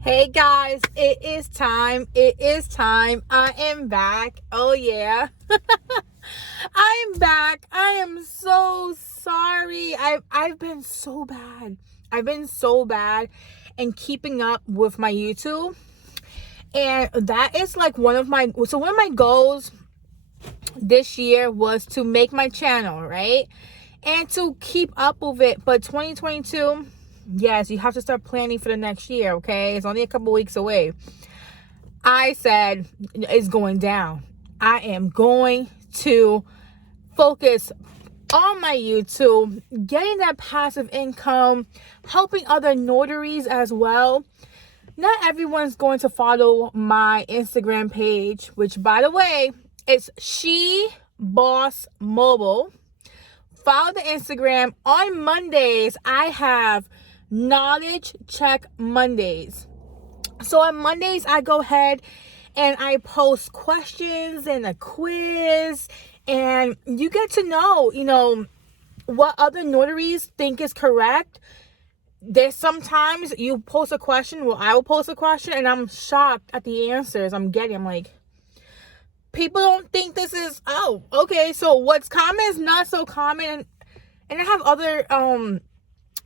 Hey guys, it is time. I am back. Oh yeah. I am back. I am so sorry. I've been so bad. I've been so bad in keeping up with my YouTube. And that is like one of my goals this year was to make my channel, right? And to keep up with it. But 2022, yes, you have to start planning for the next year, okay? It's only a couple weeks away. I said it's going down. I am going to focus on my YouTube, getting that passive income, helping other notaries as well. Not everyone's going to follow my Instagram page, which, by the way, it's shebossmobile. Follow the Instagram. On Mondays, I have Knowledge Check Mondays. So on Mondays, I go ahead and I post questions and a quiz. And you get to know, what other notaries think is correct. There's sometimes you post a question, I will post a question, and I'm shocked at the answers I'm getting. I'm like, people don't think this is, okay, so what's common is not so common. And I have other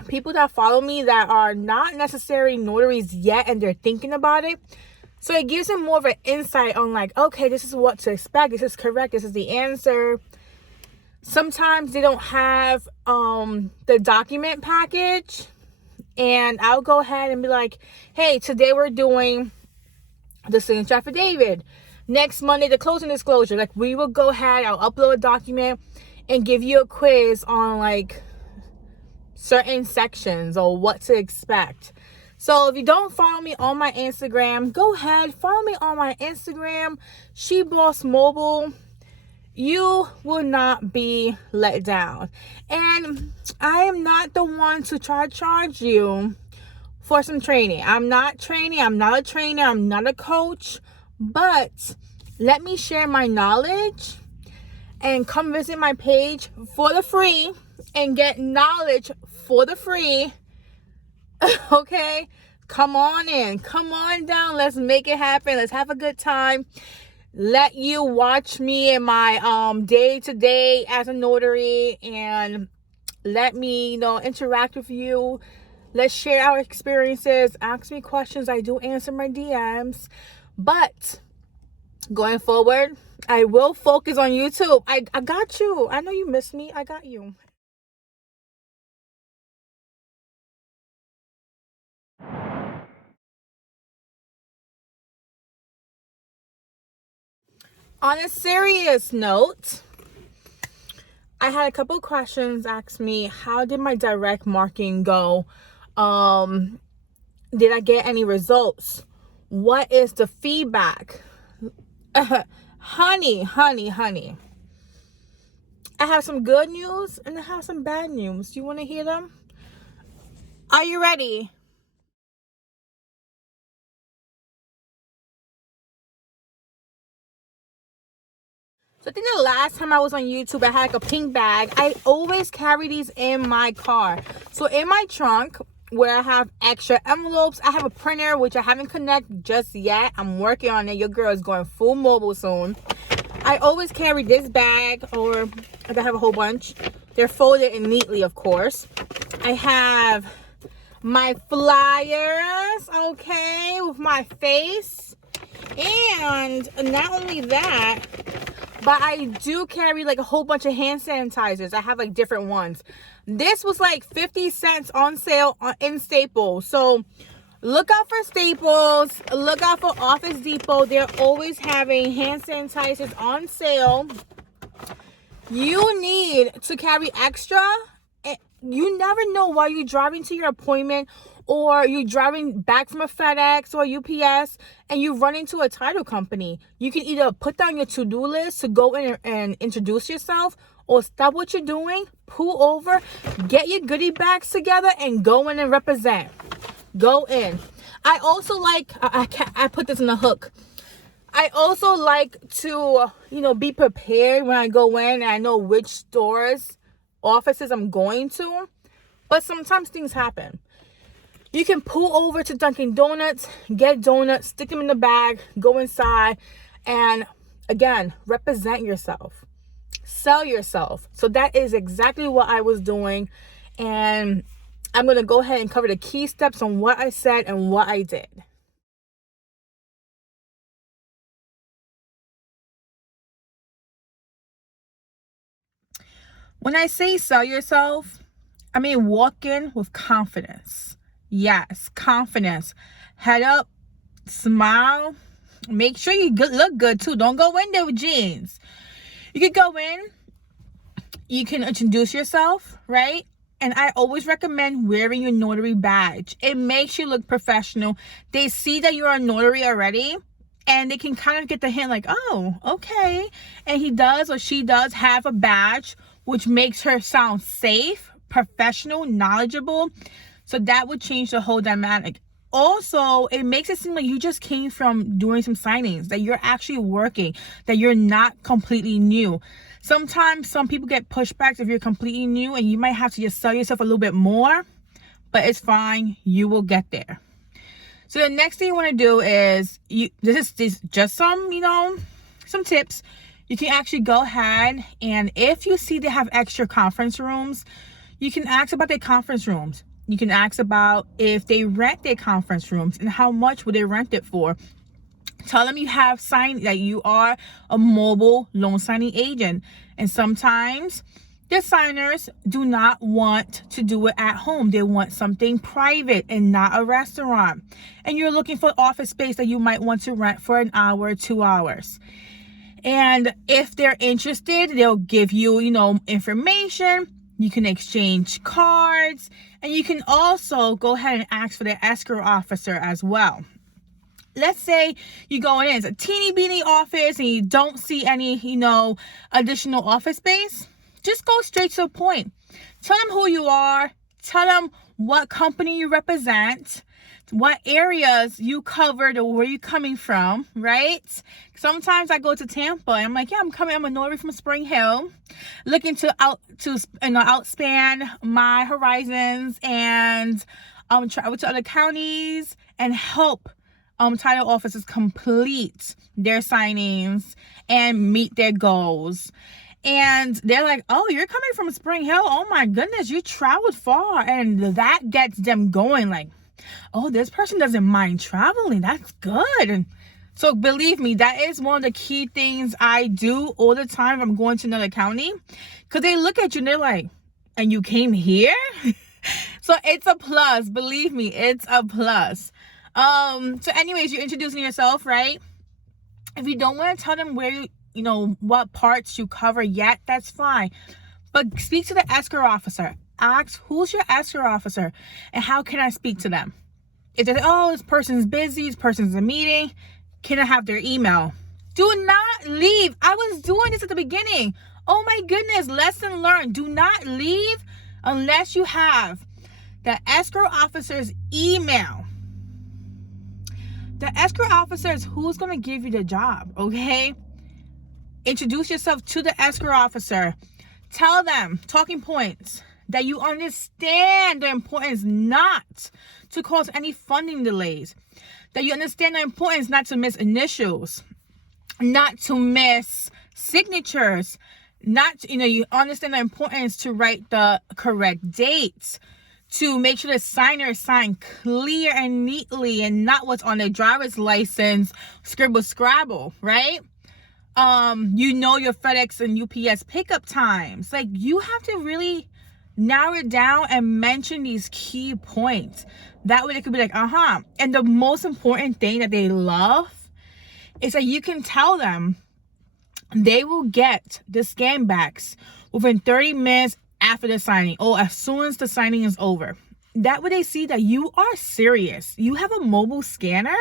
people that follow me that are not necessarily notaries yet, and they're thinking about it. So it gives them more of an insight on like, okay, this is what to expect. This is correct. This is the answer. Sometimes they don't have the document package. And I'll go ahead and be like, hey, today we're doing the signature affidavit. Next Monday, the closing disclosure. Like, we will go ahead, I'll upload a document and give you a quiz on like certain sections or what to expect. So if you don't follow me on my Instagram, go ahead, follow me on my Instagram, shebossmobile. You will not be let down. And I am not the one to try to charge you for some training. I'm not training. I'm not a trainer. I'm not a coach. But let me share my knowledge and come visit my page for the free and get knowledge for the free. Okay? Come on in. Come on down. Let's make it happen. Let's have a good time. Let you watch me in my day-to-day as a notary, and let me interact with you. Let's share our experiences. Ask me questions. I do answer my DMs. But going forward, I will focus on YouTube. I got you. I know you missed me. I got you. On a serious note, I had a couple of questions asked me, how did my direct marketing go? Did I get any results? What is the feedback? Honey. I have some good news and I have some bad news. Do you want to hear them? Are you ready? So I think the last time I was on YouTube, I had like a pink bag. I always carry these in my car. So in my trunk, where I have extra envelopes, I have a printer, which I haven't connected just yet. I'm working on it. Your girl is going full mobile soon. I always carry this bag, or I have a whole bunch. They're folded in neatly, of course. I have my flyers, okay, with my face. And not only that, but I do carry like a whole bunch of hand sanitizers. I have like different ones. This was like 50 cents on sale in Staples. So look out for Staples. Look out for Office Depot. They're always having hand sanitizers on sale. You need to carry extra. You never know while you're driving to your appointment, or you're driving back from a FedEx or UPS and you run into a title company. You can either put down your to-do list to go in and introduce yourself, or stop what you're doing, pull over, get your goodie bags together, and go in and represent. Go in. I also like, I put this in a hook. I also like to, be prepared when I go in and I know which stores, offices I'm going to. But sometimes things happen. You can pull over to Dunkin' Donuts, get donuts, stick them in the bag, go inside, and again, represent yourself. Sell yourself. So that is exactly what I was doing. And I'm going to go ahead and cover the key steps on what I said and what I did. When I say sell yourself, I mean walk in with confidence. Yes, confidence. Head up, smile. Make sure you look good too. Don't go in there with jeans. You could go in, you can introduce yourself, right? And I always recommend wearing your notary badge. It makes you look professional. They see that you're a notary already, and they can kind of get the hint like, oh, okay. And he does or she does have a badge, which makes her sound safe, professional, knowledgeable. So that would change the whole dynamic. Also, it makes it seem like you just came from doing some signings, that you're actually working, that you're not completely new. Sometimes some people get pushbacks if you're completely new, and you might have to just sell yourself a little bit more, but it's fine. You will get there. So the next thing you want to do is, this is just some tips. You can actually go ahead, and if you see they have extra conference rooms, you can ask about their conference rooms. You can ask about if they rent their conference rooms and how much would they rent it for. Tell them you have signed, that you are a mobile loan signing agent. And sometimes the signers do not want to do it at home. They want something private and not a restaurant. And you're looking for office space that you might want to rent for an hour, 2 hours. And if they're interested, they'll give you, information. You can exchange cards, and you can also go ahead and ask for the escrow officer as well. Let's say you go in, it's a teeny beeny office and you don't see any, additional office space. Just go straight to the point. Tell them who you are. Tell them what company you represent, what areas you covered or where you're coming from, right? Sometimes I go to Tampa and I'm like, I'm a notary from Spring Hill, looking to outspan my horizons and travel to other counties and help title officers complete their signings and meet their goals. And they're like, oh, you're coming from Spring Hill? Oh my goodness, you traveled far. And that gets them going like, oh, this person doesn't mind traveling. That's good. And so believe me, that is one of the key things I do all the time if I'm going to another county. Because they look at you and they're like, and you came here? So it's a plus. Believe me, it's a plus. So anyways, you're introducing yourself, right? If you don't want to tell them where what parts you cover yet, that's fine. But speak to the escrow officer. Ask, who's your escrow officer and how can I speak to them? If they say, oh, this person's busy, this person's in a meeting, can I have their email? Do not leave. I was doing this at the beginning. Oh my goodness, lesson learned. Do not leave unless you have the escrow officer's email. The escrow officer is who's going to give you the job, okay? Introduce yourself to the escrow officer. Tell them, talking points, that you understand the importance not to cause any funding delays. That you understand the importance not to miss initials, not to miss signatures, you understand the importance to write the correct dates, to make sure the signer sign clear and neatly and not what's on their driver's license, scribble scrabble, right? Your FedEx and UPS pickup times. Like, you have to really narrow it down and mention these key points. That way they could be like, And the most important thing that they love is that you can tell them they will get the scan backs within 30 minutes after the signing, or as soon as the signing is over. That way they see that you are serious. You have a mobile scanner.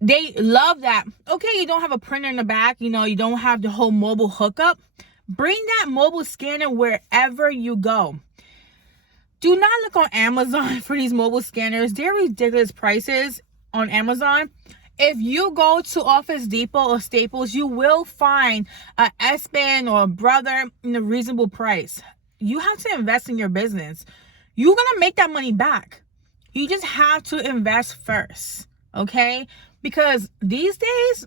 They love that. Okay, you don't have a printer in the back, you don't have the whole mobile hookup. Bring that mobile scanner wherever you go. Do not look on Amazon for these mobile scanners. They're ridiculous prices on Amazon. If you go to Office Depot or Staples, you will find a S-Band or a Brother in a reasonable price. You have to invest in your business. You're going to make that money back. You just have to invest first, okay? Because these days,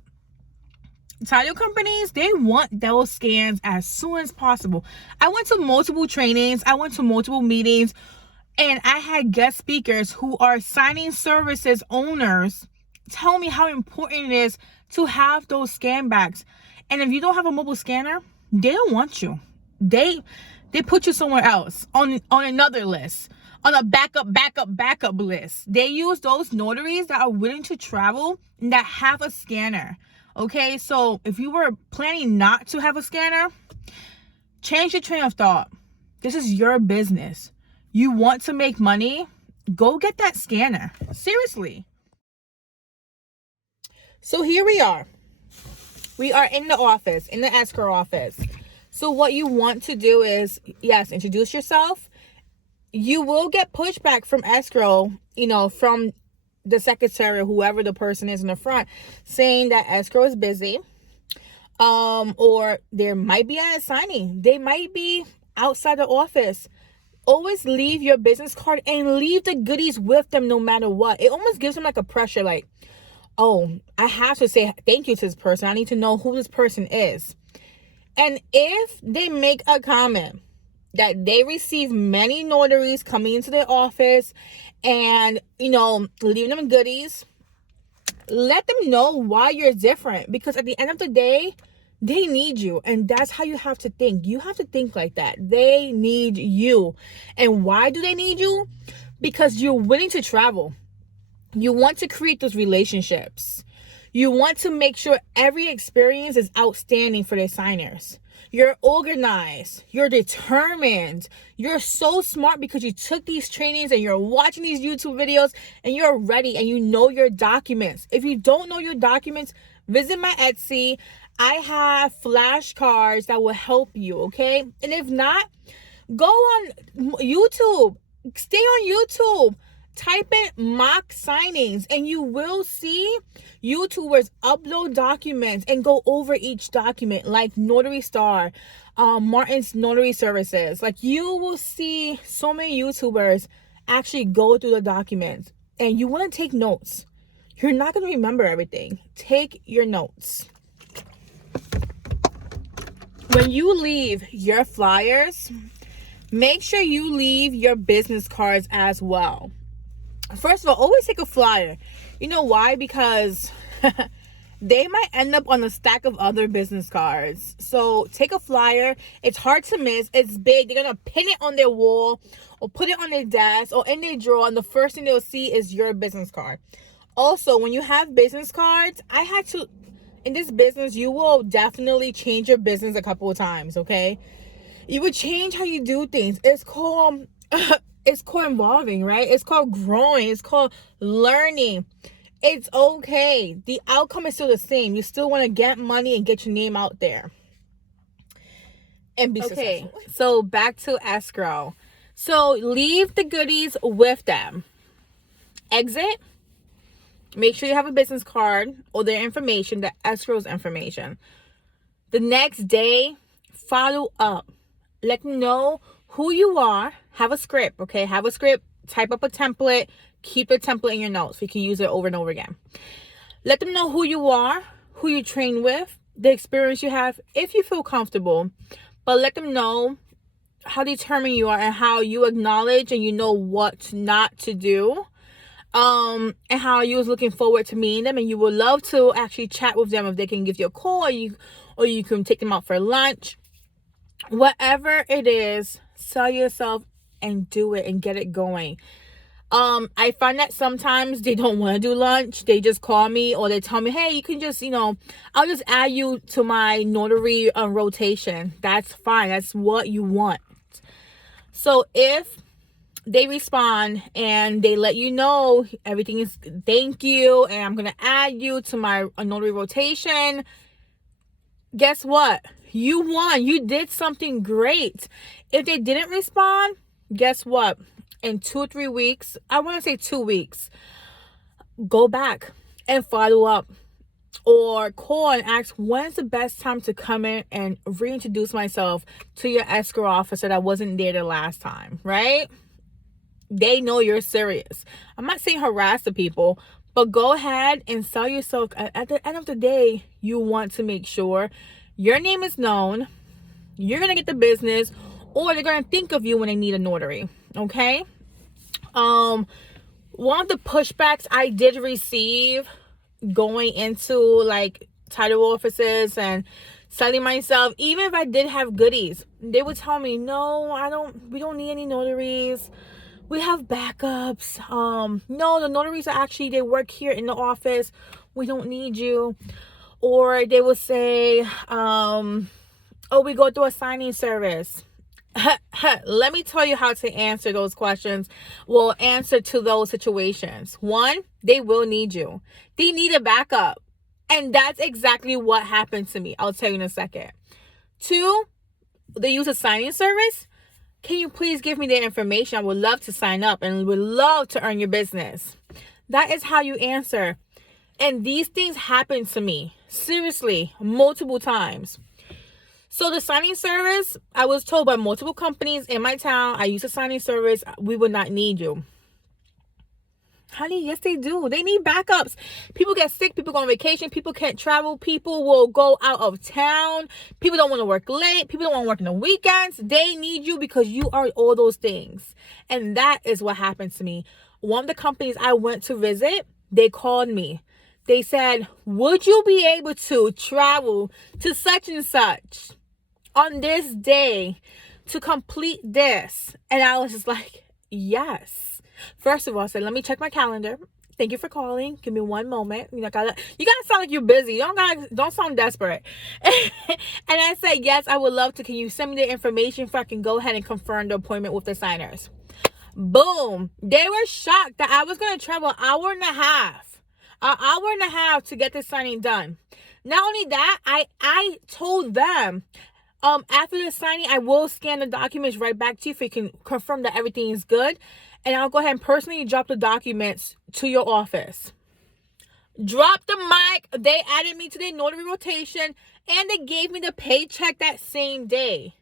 title companies, they want those scans as soon as possible. I went to multiple trainings, I went to multiple meetings, and I had guest speakers who are signing services owners tell me how important it is to have those scan backs. And if you don't have a mobile scanner, they don't want you. They put you somewhere else on another list, on a backup list. They use those notaries that are willing to travel and that have a scanner. Okay, so if you were planning not to have a scanner, change your train of thought. This is your business. You want to make money? Go get that scanner. Seriously. So here we are. We are in the office, in the escrow office. So what you want to do is, yes, introduce yourself. You will get pushback from escrow, from the secretary or whoever the person is in the front, saying that escrow is busy. Or there might be a signing. They might be outside the office. Always leave your business card and leave the goodies with them no matter what. It almost gives them like a pressure, like, oh, I have to say thank you to this person. I need to know who this person is. And if they make a comment that they receive many notaries coming into their office and, leaving them goodies, let them know why you're different. Because at the end of the day, they need you. And that's how you have to think. You have to think like that. They need you. And why do they need you? Because you're willing to travel. You want to create those relationships. You want to make sure every experience is outstanding for their signers. You're organized. You're determined. You're so smart because you took these trainings and you're watching these YouTube videos and you're ready and you know your documents. If you don't know your documents, visit my Etsy. I have flashcards that will help you, okay? And if not, go on YouTube. Stay on YouTube. Type in mock signings and you will see YouTubers upload documents and go over each document, like Notary Star, Martin's Notary Services. Like, you will see so many YouTubers actually go through the documents, and you want to take notes. You're not going to remember everything. Take your notes. When you leave your flyers, make sure you leave your business cards as well. First of all, always take a flyer. You know why? Because they might end up on a stack of other business cards. So take a flyer. It's hard to miss. It's big. They're going to pin it on their wall or put it on their desk or in their drawer. And the first thing they'll see is your business card. Also, when you have business cards, in this business, you will definitely change your business a couple of times, okay? You would change how you do things. It's called evolving, right? It's called growing. It's called learning. It's okay. The outcome is still the same. You still want to get money and get your name out there and be successful. So back to escrow. So leave the goodies with them. Exit. Make sure you have a business card or their information, the escrow's information. The next day, follow up. Let them know who you are. Have a script, okay? Have a script. Type up a template. Keep the template in your notes so you can use it over and over again. Let them know who you are, who you train with, the experience you have, if you feel comfortable. But let them know how determined you are and how you acknowledge and you know what not to do. And how you was looking forward to meeting them, and you would love to actually chat with them if they can give you a call, or you can take them out for lunch. Whatever it is, sell yourself and do it and get it going. I find that sometimes they don't want to do lunch. They just call me or they tell me, hey, you can just, I'll just add you to my notary rotation. That's fine. That's what you want. So if they respond and they let you know everything is thank you and I'm going to add you to my notary rotation, guess what? You won. You did something great. If they didn't respond, guess what? In 2 or 3 weeks, I want to say 2 weeks, go back and follow up or call and ask when's the best time to come in and reintroduce myself to your escrow officer that wasn't there the last time, right? They know you're serious. I'm not saying harass the people, but go ahead and sell yourself. At the end of the day, you want to make sure your name is known, you're going to get the business, or they're going to think of you when they need a notary. Okay? One of the pushbacks I did receive going into like title offices and selling myself, even if I did have goodies, they would tell me, no, we don't need any notaries. We have backups. No, the notaries are actually, they work here in the office. We don't need you. Or they will say, oh, we go through a signing service. Let me tell you how to answer those questions. Well, answer to those situations. One, they will need you. They need a backup. And that's exactly what happened to me. I'll tell you in a second. Two, they use a signing service. Can you please give me their information? I would love to sign up and would love to earn your business. That is how you answer. And these things happen to me. Seriously, multiple times. So the signing service, I was told by multiple companies in my town, I use a signing service, we would not need you. Honey, yes they do. They need backups. People get sick, people go on vacation, people can't travel, people will go out of town, people don't want to work late, people don't want to work on the weekends. They need you because you are all those things. And that is what happened to me. One of the companies I went to visit, they called me. They said, would you be able to travel to such and such on this day to complete this? And I was just like, yes. First of all, I said, let me check my calendar. Thank you for calling. Give me one moment. You gotta sound like you're busy. Don't sound desperate. And I said, yes, I would love to. Can you send me the information so I can go ahead and confirm the appointment with the signers? Boom. They were shocked that I was going to travel an hour and a half to get this signing done. Not only that, I told them, after the signing, I will scan the documents right back to you if you can confirm that everything is good. And I'll go ahead and personally drop the documents to your office. Drop the mic. They added me to their notary rotation. And they gave me the paycheck that same day.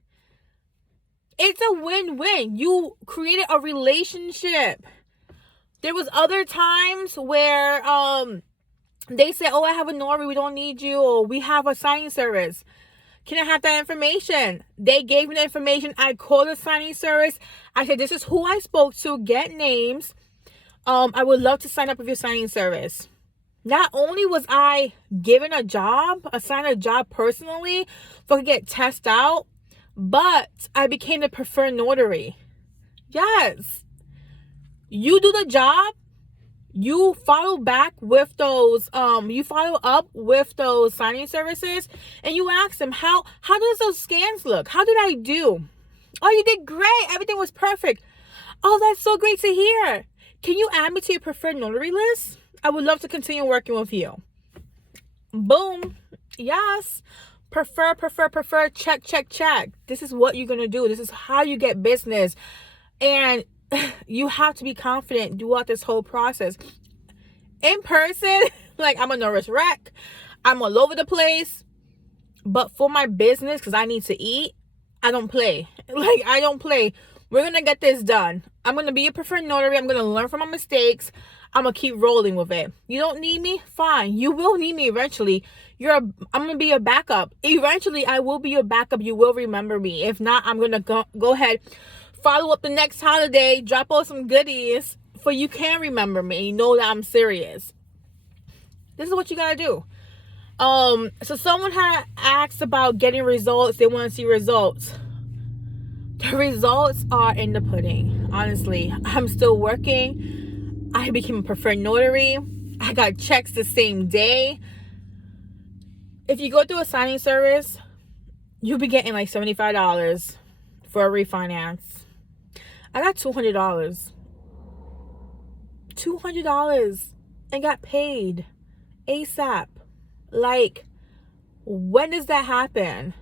It's a win-win. You created a relationship. There was other times where they said, oh, I have a notary. We don't need you. Or we have a signing service. Can I have that information? They gave me the information. I called the signing service. I said, this is who I spoke to. Get names. I would love to sign up with your signing service. Not only was I given assigned a job personally for to get tested out, but I became the preferred notary. Yes. You do the job. You follow back with those, you follow up with those signing services and you ask them, how does those scans look? How did I do? Oh, you did great. Everything was perfect. Oh, that's so great to hear. Can you add me to your preferred notary list? I would love to continue working with you. Boom. Yes. Prefer, check. This is what you're going to do. This is how you get business. And you have to be confident throughout this whole process. In person, like I'm a nervous wreck. I'm all over the place. But for my business, because I need to eat, I don't play. I don't play. We're going to get this done. I'm going to be a preferred notary. I'm going to learn from my mistakes. I'm going to keep rolling with it. You don't need me? Fine. You will need me eventually. I'm going to be a backup. Eventually, I will be your backup. You will remember me. If not, I'm going to go ahead, follow up the next holiday, drop off some goodies for you can remember me. You know that I'm serious. This is what you got to do. So someone had asked about getting results. They want to see results. The results are in the pudding. Honestly, I'm still working. I became a preferred notary. I got checks the same day. If you go through a signing service, you'll be getting like $75 for a refinance. I got $200. $200 and got paid ASAP. Like, when does that happen?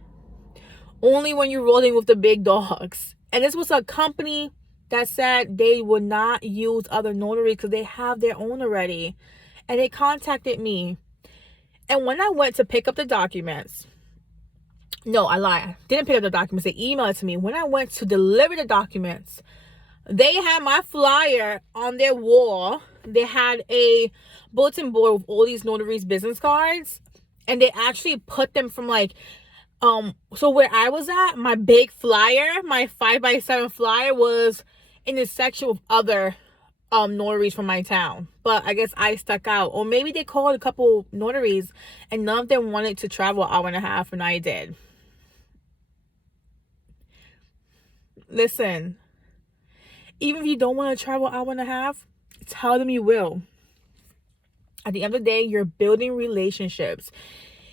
Only when you're rolling with the big dogs. And this was a company that said they would not use other notaries because they have their own already. And they contacted me. And when I went to pick up the documents, no, I lie. Didn't pick up the documents. They emailed it to me. When I went to deliver the documents, They had my flyer on their wall. They had a bulletin board with all these notaries business cards, and they actually put them from like so where I was at, my big flyer, my 5x7 flyer was in a section with other notaries from my town. But I guess I stuck out, or maybe they called a couple notaries and none of them wanted to travel an hour and a half, and I did. Listen, even if you don't want to travel an hour and a half, tell them you will. At the end of the day, you're building relationships.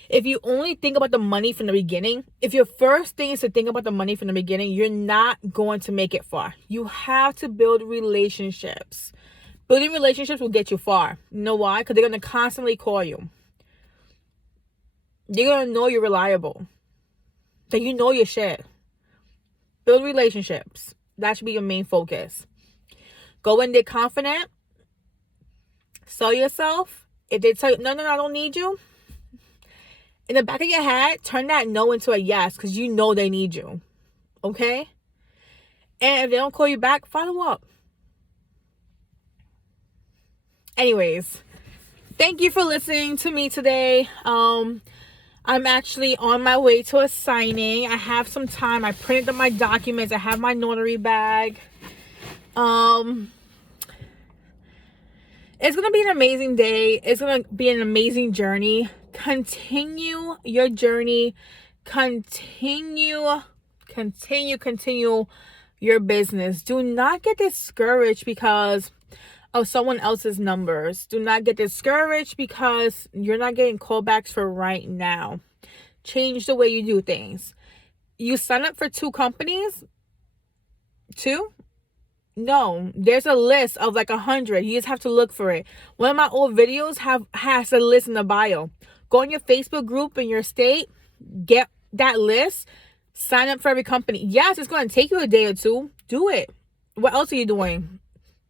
If you only think about the money from the beginning, if your first thing is to think about the money from the beginning, you're not going to make it far. You have to build relationships. Building relationships will get you far. You know why? Because they're going to constantly call you. They're going to know you're reliable. That you know your shit. Build relationships. That should be your main focus. Go in there confident. Sell yourself. If they tell you, no, I don't need you. In the back of your head, turn that no into a yes, because you know they need you. Okay? And if they don't call you back, follow up. Anyways, thank you for listening to me today. I'm actually on my way to a signing. I have some time. I printed up my documents. I have my notary bag. It's going to be an amazing day. It's going to be an amazing journey. Continue your journey. Continue your business. Do not get discouraged because of someone else's numbers. Do not get discouraged because you're not getting callbacks for right now. Change the way you do things. You sign up for 2 companies? 2? No, there's a list of like 100. You just have to look for it. One of my old videos has a list in the bio. Go on your Facebook group in your state, get that list, sign up for every company. Yes, it's going to take you a day or 2. Do it. What else are you doing?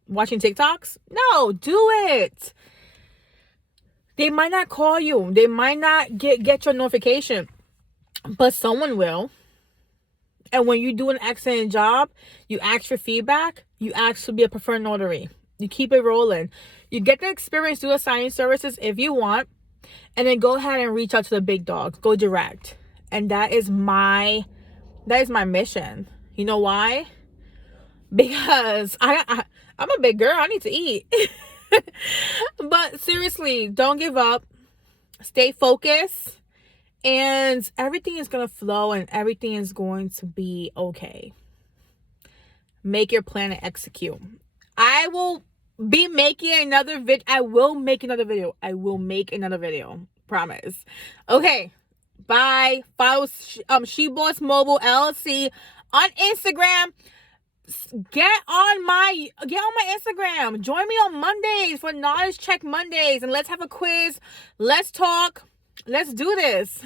Watching TikToks? No, do it. They might not call you. They might not get your notification, but someone will. And when you do an excellent job, you ask for feedback, you ask to be a preferred notary. You keep it rolling. You get the experience through the signing services if you want, and then go ahead and reach out to the big dogs. Go direct. And that is my mission. You know why? Because I'm a big girl. I need to eat. But seriously, don't give up. Stay focused. And everything is going to flow and everything is going to be okay. Make your plan and execute. I will be making another video. I will make another video. Promise. Okay. Bye. Follow shebossmobile LLC on Instagram. Get on my Instagram. Join me on Mondays for Knowledge Check Mondays, and let's have a quiz. Let's talk. Let's do this.